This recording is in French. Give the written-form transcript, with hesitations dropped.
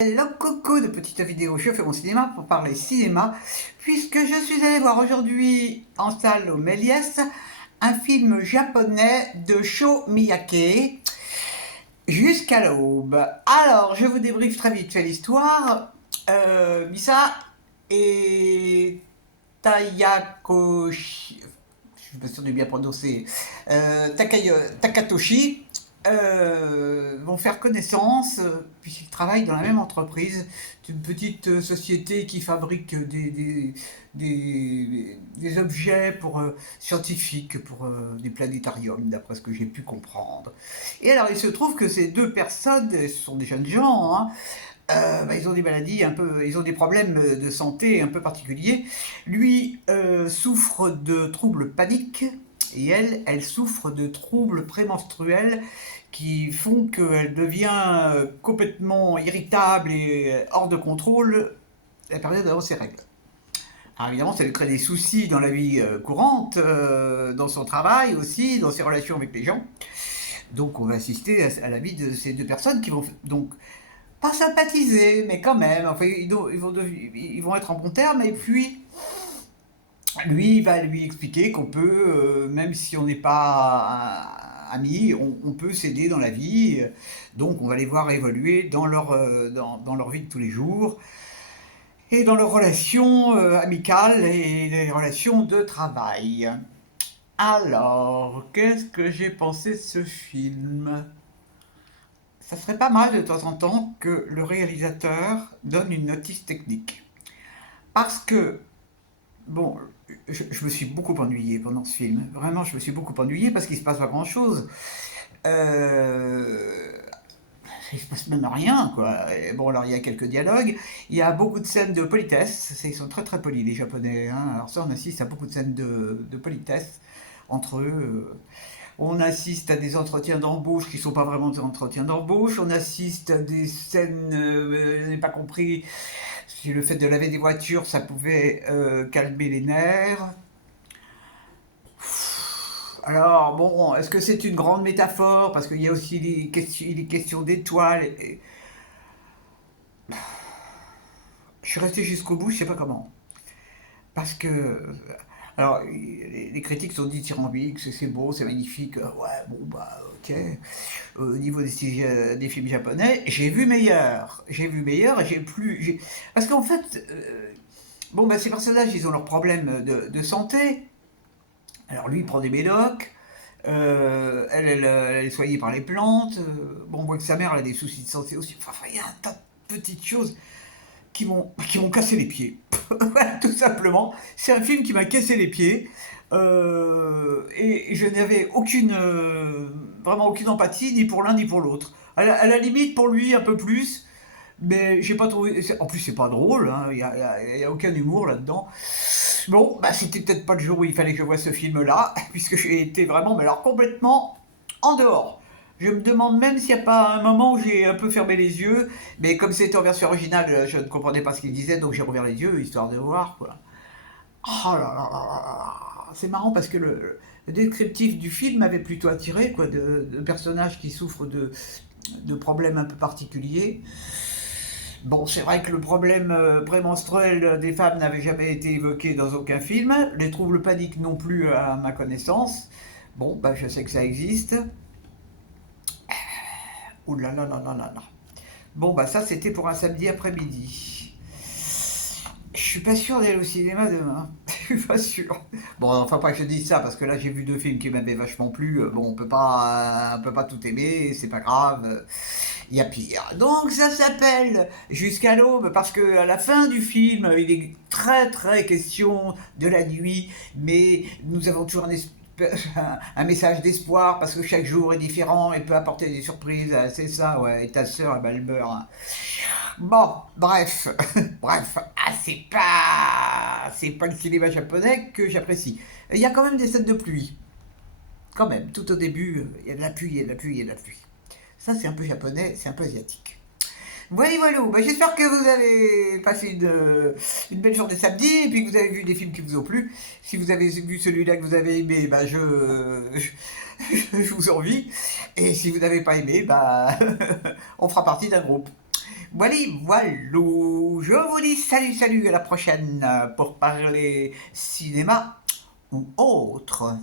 Hello coucou de petites vidéos, je fais mon cinéma pour parler cinéma, puisque je suis allée voir aujourd'hui en salle au Méliès un film japonais de Sho Miyake, Jusqu'à l'aube. Alors, je vous débriefe très vite fait l'histoire. Misa et Tayakoshi, je suis pas sûr de bien prononcer, Takatoshi, vont faire connaissance puisqu'ils travaillent dans la même entreprise. C'est une petite société qui fabrique des objets pour, scientifiques pour des planétariums, d'après ce que j'ai pu comprendre. Et alors il se trouve que ces deux personnes, ce sont des jeunes gens, hein, ils ont des maladies un peu, ils ont des problèmes de santé un peu particuliers. Lui souffre de troubles paniques et elle souffre de troubles prémenstruels qui font qu'elle devient complètement irritable et hors de contrôle à la période avant ses règles. Alors évidemment, ça lui crée des soucis dans la vie courante, dans son travail aussi, dans ses relations avec les gens. Donc on va assister à la vie de ces deux personnes qui vont donc pas sympathiser, mais quand même, enfin, ils vont être en bon terme, et puis lui va lui expliquer qu'on peut, même si on n'est pas amis, on peut s'aider dans la vie, donc on va les voir évoluer dans leur vie de tous les jours, et dans leurs relations amicales et les relations de travail. Alors, qu'est-ce que j'ai pensé de ce film? Ça serait pas mal de temps en temps que le réalisateur donne une notice technique. Parce que, bon, je me suis beaucoup ennuyé pendant ce film. Vraiment, je me suis beaucoup ennuyé parce qu'il se passe pas grand-chose. Euh, il se passe même rien, quoi. Et bon, alors il y a quelques dialogues. Il y a beaucoup de scènes de politesse. Ils sont très très polis, les Japonais, hein. Alors ça, on assiste à beaucoup de scènes de politesse entre eux. On assiste à des entretiens d'embauche qui ne sont pas vraiment des entretiens d'embauche. On assiste à des scènes, je n'ai pas compris si le fait de laver des voitures, ça pouvait calmer les nerfs. Alors, bon, est-ce que c'est une grande métaphore? Parce qu'il y a aussi les questions d'étoiles. Je suis resté jusqu'au bout, je ne sais pas comment. Parce que alors, les critiques sont dithyrambiques, c'est beau, c'est magnifique, ouais, bon, bah, ok. Au niveau des films japonais, j'ai vu meilleur, et j'ai plus. Parce qu'en fait, bon, bah, ces personnages, ils ont leurs problèmes de santé. Alors, lui, il prend des médocs, elle est soignée par les plantes, bon, on voit que sa mère, elle a des soucis de santé aussi. Enfin, il y a un tas de petites choses qui m'ont cassé les pieds. Voilà, tout simplement. C'est un film qui m'a cassé les pieds. Et je n'avais vraiment aucune empathie, ni pour l'un ni pour l'autre. À la limite, pour lui, un peu plus. Mais j'ai pas trouvé. En plus, c'est pas drôle, hein, y a aucun humour là-dedans. Bon, bah, c'était peut-être pas le jour où il fallait que je voie ce film-là, puisque j'ai été vraiment, mais alors complètement en dehors. Je me demande même s'il n'y a pas un moment où j'ai un peu fermé les yeux, mais comme c'était en version originale, je ne comprenais pas ce qu'il disait, donc j'ai rouvert les yeux, histoire de voir, quoi. Oh là là là là là. C'est marrant parce que le descriptif du film m'avait plutôt attiré, quoi, de personnages qui souffrent de problèmes un peu particuliers. Bon, c'est vrai que le problème prémenstruel des femmes n'avait jamais été évoqué dans aucun film, les troubles paniques non plus à ma connaissance. Bon, bah, je sais que ça existe. Ouh là là là là là là. Bon, bah ça, c'était pour un samedi après-midi. Je suis pas sûr d'aller au cinéma demain. Je suis pas sûr. Bon, enfin pas que je dise ça, parce que là j'ai vu deux films qui m'avaient vachement plu. Bon, on peut pas tout aimer, c'est pas grave. Il y a pire. Donc ça s'appelle Jusqu'à l'aube, parce que à la fin du film, il est très très question de la nuit, mais nous avons toujours un message d'espoir, parce que chaque jour est différent et peut apporter des surprises. C'est ça, ouais. Et ta sœur, eh ben, elle meurt, hein. Bon, bref, bref, c'est pas le cinéma japonais que j'apprécie. Il y a quand même des scènes de pluie, quand même. Tout au début, il y a de la pluie, il y a de la pluie, il y a de la pluie. Ça, c'est un peu japonais, c'est un peu asiatique. Voilà, voilà. Bah, j'espère que vous avez passé une belle journée samedi et puis que vous avez vu des films qui vous ont plu. Si vous avez vu celui-là que vous avez aimé, bah, je vous envie. Et si vous n'avez pas aimé, bah, on fera partie d'un groupe. Voilà, voilou. Je vous dis salut, salut, à la prochaine pour parler cinéma ou autre.